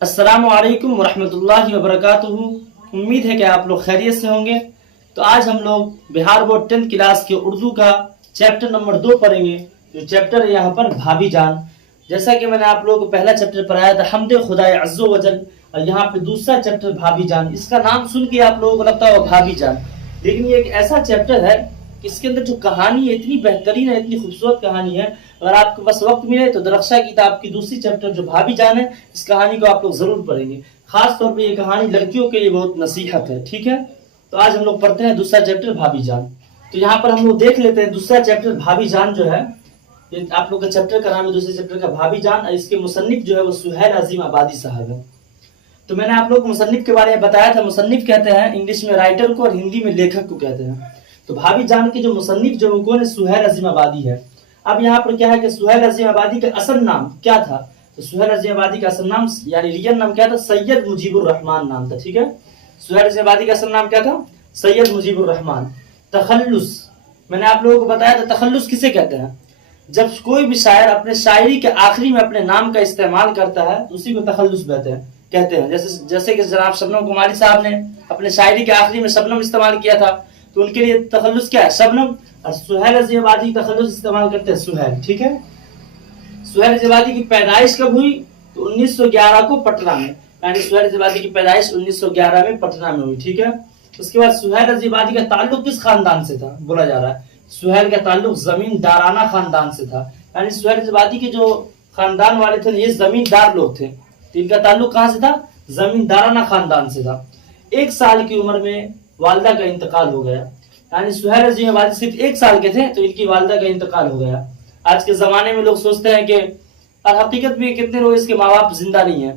अस्सलामु अलैकुम वरहमतुल्लाहि वबरकातुहू। उम्मीद है कि आप लोग खैरियत से होंगे। तो आज हम लोग बिहार बोर्ड 10th क्लास के उर्दू का चैप्टर नंबर 2 पढ़ेंगे। जो चैप्टर है यहाँ पर भाभी जान। जैसा कि मैंने आप लोगों को पहला चैप्टर पढ़ाया था हमदे खुदाए अज़्ज़ो वजल, और यहाँ पे दूसरा चैप्टर भाभी जान। इसका नाम सुन के आप लोगों को लगता होगा भाभी जान, लेकिन ये एक ऐसा चैप्टर है कि इसके अंदर जो कहानी है इतनी बेहतरीन है, इतनी खूबसूरत कहानी है। अगर आपके पास वक्त मिले तो दरख्शा किताब की दूसरी चैप्टर जो भाभी जान है, इस कहानी को आप लोग जरूर पढ़ेंगे। खास तौर पे ये कहानी लड़कियों के लिए बहुत नसीहत है, ठीक है। तो आज हम लोग पढ़ते हैं दूसरा चैप्टर भाभी जान। तो यहाँ पर हम लोग देख लेते हैं दूसरा चैप्टर भाभी जान जो है, ये आप लोग का चैप्टर का नाम है दूसरे चैप्टर का भाभी जान, और इसके मुसन्निफ जो है वो सुहैल अजीम आबादी साहब है। तो मैंने आप लोग को मुसन्निफ के बारे में बताया था। मुसन्निफ कहते हैं इंग्लिश में राइटर को और हिंदी में लेखक को कहते हैं। तो भाभी जान के जो मुसन्निफ जो वो कौन है, सुहैल अजीम आबादी है। अब यहाँ पर क्या है कि सुहैल अजीम आबादी का असल नाम क्या था। तो सुहैल अजीम आबादी का असल नाम यानी रियल नाम क्या था, सैयद मुजीबुर रहमान नाम था, ठीक है। सुहैल अजीम आबादी का असल नाम क्या था, सैयद मुजीबुर रहमान। तखल्लुस, मैंने आप लोगों को बताया था तखल्लुस किसे कहते हैं। जब कोई भी शायर अपने शायरी के आखिरी में अपने नाम का इस्तेमाल करता है तो उसी को तखल्लुस कहते हैं। जैसे कि जनाब शबनम कुमारी साहब ने अपने शायरी के आखिरी में शबनम इस्तेमाल किया था, तो उनके लिए तखल्लुस क्या है, शबनम। और सुहैल अजीम आबादी तखल्लुस इस्तेमाल करते हैं सुहैल, ठीक है। सुहैल अजीम आबादी की पैदाइश कब हुई, तो 1911 को पटना में, यानी सुहैल अजीम आबादी की पैदाइश 1911 में पटना में हुई, ठीक है। उसके बाद सुहैल अजीम आबादी का ताल्लुक किस खानदान से था, बोला जा रहा है सुहैल का ताल्लुक जमींदाराना खानदान से था। यानी सुहैल अजीम आबादी के जो खानदान वाले थे ये जमींदार लोग थे, तो इनका ताल्लुक कहाँ से था, जमींदाराना खानदान से था। 1 साल की उम्र में वालिदा का इंतकाल हो गया। यानी सुहैल अजीम आबादी सिर्फ 1 साल के थे तो इनकी वालिदा का इंतकाल हो गया। आज के जमाने में लोग सोचते हैं कि, और हकीकत में कितने लोग इसके माँ बाप जिंदा नहीं है,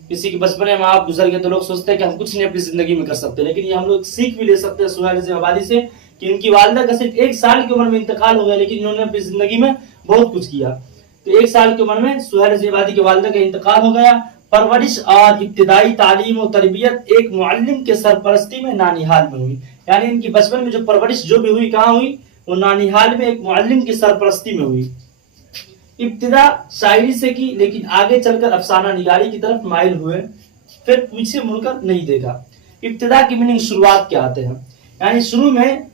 किसी के बचपन में माँ बाप गुजर गए, तो लोग सोचते हैं कि हम कुछ नहीं अपनी जिंदगी में कर सकते। लेकिन ये हम लोग सीख भी ले सकते हैं सुहैल अजीम आबादी से कि इनकी वालिदा का सिर्फ 1 साल की उम्र में इंतकाल हो गया, लेकिन इन्होंने अपनी जिंदगी में बहुत कुछ किया। तो 1 साल की उम्र में सुहैल अजीम आबादी की वालिदा का इंतकाल हो गया। परवरिश और इब्तिदाई तालीम और तरबियत एक मुअल्लिम के सरपरस्ती में नानिहाल में हुई। यानी इनकी बचपन में जो परवरिश जो भी हुई कहाँ हुई, वो नानिहाल में एक मुअल्लिम की सरपरस्ती में हुई। इब्तिदा शायरी से की, लेकिन आगे चलकर अफसाना निगारी की तरफ माइल हुए, फिर पीछे मुड़कर नहीं देखा। इब्तिदा की मीनिंग शुरुआत के आते हैं, यानी शुरू में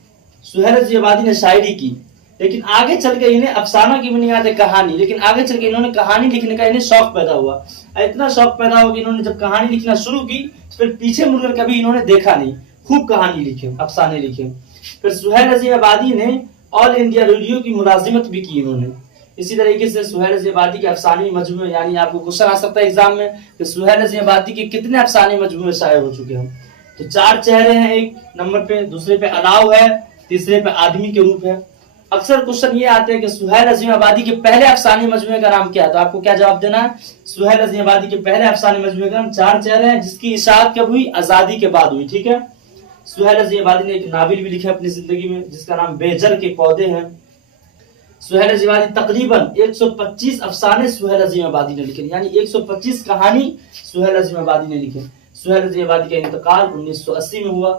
सुहैल अजीम आबादी ने शायरी की, लेकिन आगे चल के इन्हें अफसाना की मीनिंग आते कहानी, लेकिन आगे चल के इन्होंने कहानी लिखने का इन्हें शौक पैदा हुआ। इतना शौक पैदा हुआ कि इन्होंने जब कहानी लिखना शुरू की तो फिर पीछे मुड़कर कभी इन्होंने देखा नहीं, खूब कहानी लिखे, अफसाने लिखे। फिर सुहैल अजीम आबादी ने ऑल इंडिया रेडियो की मुलाजिमत भी की इन्होंने। इसी तरीके से सुहैल अजीम आबादी के अफसानी मजमूए, यानी आपको क्वेश्चन आ सकता है एग्जाम में कि सुहैल अजीम आबादी के कितने अफसानी मजमूए शायर हो चुके हैं। तो 4 चेहरे हैं एक नंबर पे, दूसरे पे अलाव है, तीसरे पे आदमी के रूप है। अक्सर क्वेश्चन ये आते हैं कि सुहैल अजीम आबादी के पहले अफसानी मजमूए का नाम क्या है, तो आपको क्या जवाब देना है, सुहैल अजीम आबादी के पहले अफसानी मजमूए का नाम 4 चेहरे हैं, जिसकी इशाअत कब हुई, आजादी के बाद हुई, ठीक है। सुहैल अजीम आबादी ने एक नावल भी लिखा अपनी जिंदगी में जिसका नाम बेजर के पौधे हैं। सुहैल अजीम आबादी तकरीबन 125 अफसाने सुहैल अजीम आबादी ने लिखे, यानी 125 कहानी सुहैल अजीम आबादी ने लिखे। सुहैल अजीम आबादी का इंतकाल 1980 में हुआ।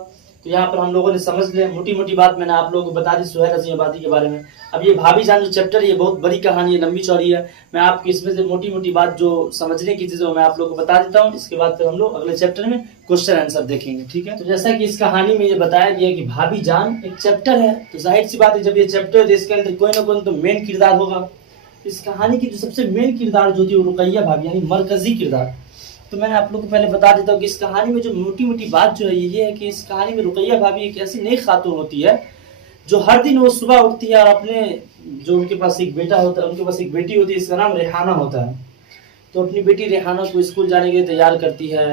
तो यहाँ पर हम लोगों ने समझ लिया, मोटी मोटी बात मैंने आप लोगों को बता दी सुहैल अजीम आबादी के बारे में। अब ये भाभी जान जो चैप्टर है ये बहुत बड़ी कहानी है, लंबी चौड़ी है। मैं आपको इसमें से मोटी मोटी बात जो समझने की चीजें मैं आप लोगों को बता देता हूँ। इसके बाद फिर हम लोग अगले चैप्टर में क्वेश्चन आंसर देखेंगे, ठीक है। तो जैसा कि इस कहानी में ये बताया गया कि भाभी जान एक चैप्टर है, तो जाहिर सी बात है जब ये चैप्टर है तो इसके अंदर कोई ना कोई तो मेन किरदार होगा। इस कहानी की जो सबसे मेन किरदार जो थी वो रुकैया भाभी, यानी मरकजी किरदार। तो मैंने आप लोग को पहले बता देता हूँ कि इस कहानी में जो मोटी मोटी बात जो है ये है कि इस कहानी में रुकैया भाभी एक ऐसी नई खातून होती है जो हर दिन वो सुबह उठती है और अपने जो उनके पास एक बेटा होता है, उनके पास एक बेटी होती है, इसका नाम रेहाना होता है। तो अपनी बेटी रेहाना को स्कूल जाने के लिए तैयार करती है,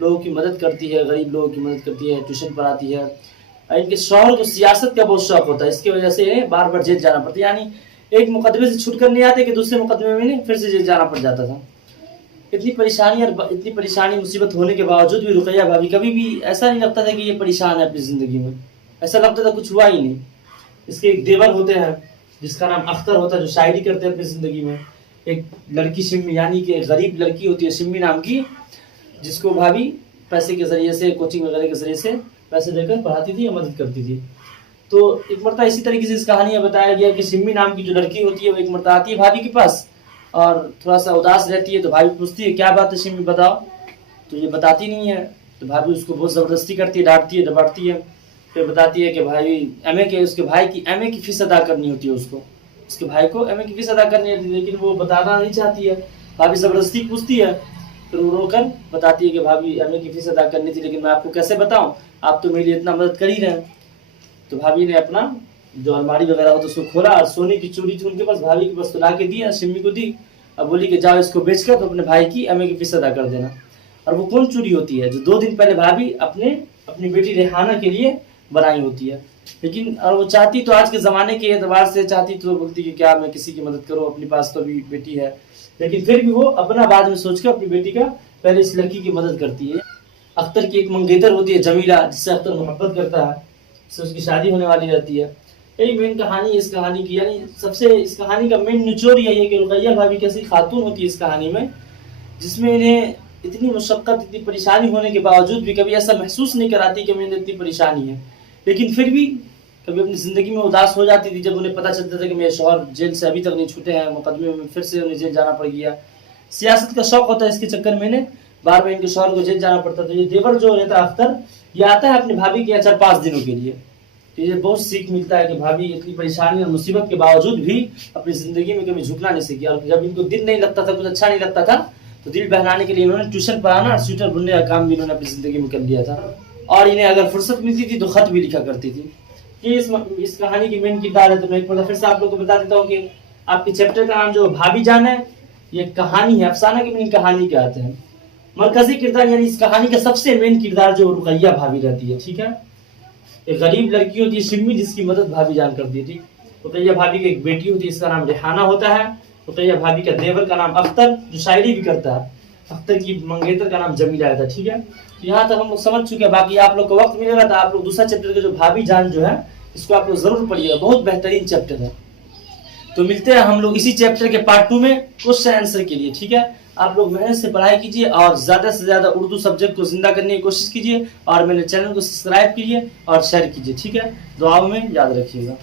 लोगों की मदद करती है, गरीब लोगों की मदद करती है, ट्यूशन पढ़ाती है। और इनके शौहर को सियासत का बहुत शौक होता है, इसकी वजह से बार बार जेल जाना पड़ता है, यानी एक मुकदमे से छूट कर नहीं आते कि दूसरे मुकदमे में नहीं फिर से जेल जाना पड़ जाता था। इतनी परेशानी मुसीबत होने के बावजूद भी रुकैया भाभी कभी भी ऐसा नहीं लगता था कि ये परेशान है अपनी जिंदगी में, ऐसा लगता था कुछ हुआ ही नहीं। इसके एक देवर होते हैं जिसका नाम अख्तर होता है, जो शायरी करते हैं अपनी जिंदगी में। एक लड़की शिम्मी, यानी कि एक गरीब लड़की होती है शिम्मी नाम की, जिसको भाभी पैसे के जरिए से, कोचिंग वगैरह के जरिए से पैसे देकर पढ़ाती थी या मदद करती थी। तो एक मरतबा इसी तरीके से इस कहानी में बताया गया कि शिम्मी नाम की जो लड़की होती है वो एक मरतबा आती है भाभी के पास और थोड़ा सा उदास रहती है। तो भाभी पूछती है क्या बात है शिमी बताओ, तो ये बताती नहीं है। तो भाभी उसको बहुत ज़बरदस्ती करती है, डांटती है, डबाटती है। फिर बताती है कि भाई एमए के उसके भाई की एमए की फीस अदा करनी होती है उसको, उसके भाई को एमए की फीस अदा करनी होती है, लेकिन वो बताना नहीं चाहती है। भाभी ज़बरदस्ती पूछती है, फिर वो रोकर बताती है कि भाभी एमए की फीस अदा करनी थी, लेकिन मैं आपको कैसे बताऊं, आप तो मेरे लिए इतना मदद कर ही रहे हैं। तो भाभी ने अपना जो अलमारी वगैरह हो तो उसको खोला और सोने की चूड़ी थी उनके पास, भाभी के पास तो ला के दिया, शिमी को दी। अब बोली कि जाओ इसको बेचकर तो अपने भाई की एमए की फीस अदा कर देना। और वो कौन चूड़ी होती है जो 2 दिन पहले भाभी अपनी बेटी रेहाना के लिए बनाई होती है। लेकिन और वो चाहती तो आज के ज़माने के एतबार से चाहती तो बोलती कि क्या मैं किसी की मदद करूँ, अपने पास तो अभी बेटी है। लेकिन फिर भी वो अपना बाद में सोचकर अपनी बेटी का पहले इस लड़की की मदद करती है। अख्तर की एक मंगेतर होती है जमीला, जिससे अख्तर मोहब्बत करता है, जिससे उसकी शादी होने वाली रहती है। यही मेन कहानी है इस कहानी की। यानी सबसे इस कहानी का मेन निचोड़ यही है कि रुकैया भाभी कैसी खातून होती है इस कहानी में, जिसमें इन्हें इतनी मुशक्क़त, इतनी परेशानी होने के बावजूद भी कभी ऐसा महसूस नहीं कराती कि मेरे इतनी परेशानी है। लेकिन फिर भी कभी अपनी ज़िंदगी में उदास हो जाती थी जब उन्हें पता चलता था कि मेरे शौहर जेल से अभी तक नहीं छूटे हैं, मुकदमे में फिर से उन्हें जेल जाना पड़ गया। सियासत का शौक होता है, इसके चक्कर में इन्हें बार बार इनके शौहर को जेल जाना पड़ता। तो ये देवर जो रहता है अख्तर, ये आता है अपनी भाभी के यहाँ 4-5 दिनों के लिए। तो ये बहुत सीख मिलता है कि भाभी इतनी परेशानी और मुसीबत के बावजूद भी अपनी ज़िंदगी में कभी झुकना नहीं सीखी। और जब इनको दिन नहीं लगता था, कुछ अच्छा नहीं लगता था, तो दिल बहलाने के लिए इन्होंने ट्यूशन पढ़ाना और स्वेटर बुनने का काम भी इन्होंने अपनी ज़िंदगी में कर लिया था। और इन्हें अगर फुर्सत मिलती थी तो खत भी लिखा करती थी। ये इस कहानी की मेन किरदार है। तो मैं एक बार फिर से आप लोग को बता देता हूँ कि आपके चैप्टर का नाम जो भाभी जान है, ये कहानी है, अफसाना की मेन कहानी के आते हैं। मरकजी किरदार यानी इस कहानी का सबसे मेन किरदार जो रुकैया भाभी रहती है, ठीक है। एक गरीब लड़की होती है शिम्मी, जिसकी मदद भाभी जान करती थी। रुकैया भाभी की एक बेटी होती है, इसका नाम रेहाना होता है। रुकैया भाभी का देवर का नाम अख्तर, जो शायरी भी करता है। अख्तर की मंगेतर का नाम जमीला था, ठीक है। तो यहाँ तक हम लोग समझ चुके हैं। बाकी आप लोग को वक्त मिलेगा तो आप लोग दूसरा चैप्टर का जो भाभी जान जो है, इसको आप लोग जरूर पढ़िएगा, बहुत बेहतरीन चैप्टर है। तो मिलते हैं हम लोग इसी चैप्टर के पार्ट 2 में क्वेश्चन आंसर के लिए, ठीक है। आप लोग मेहनत से पढ़ाई कीजिए और ज़्यादा से ज़्यादा उर्दू सब्जेक्ट को जिंदा करने की कोशिश कीजिए, और मेरे चैनल को सब्सक्राइब कीजिए और शेयर कीजिए, ठीक है। दुआओं में याद रखिएगा।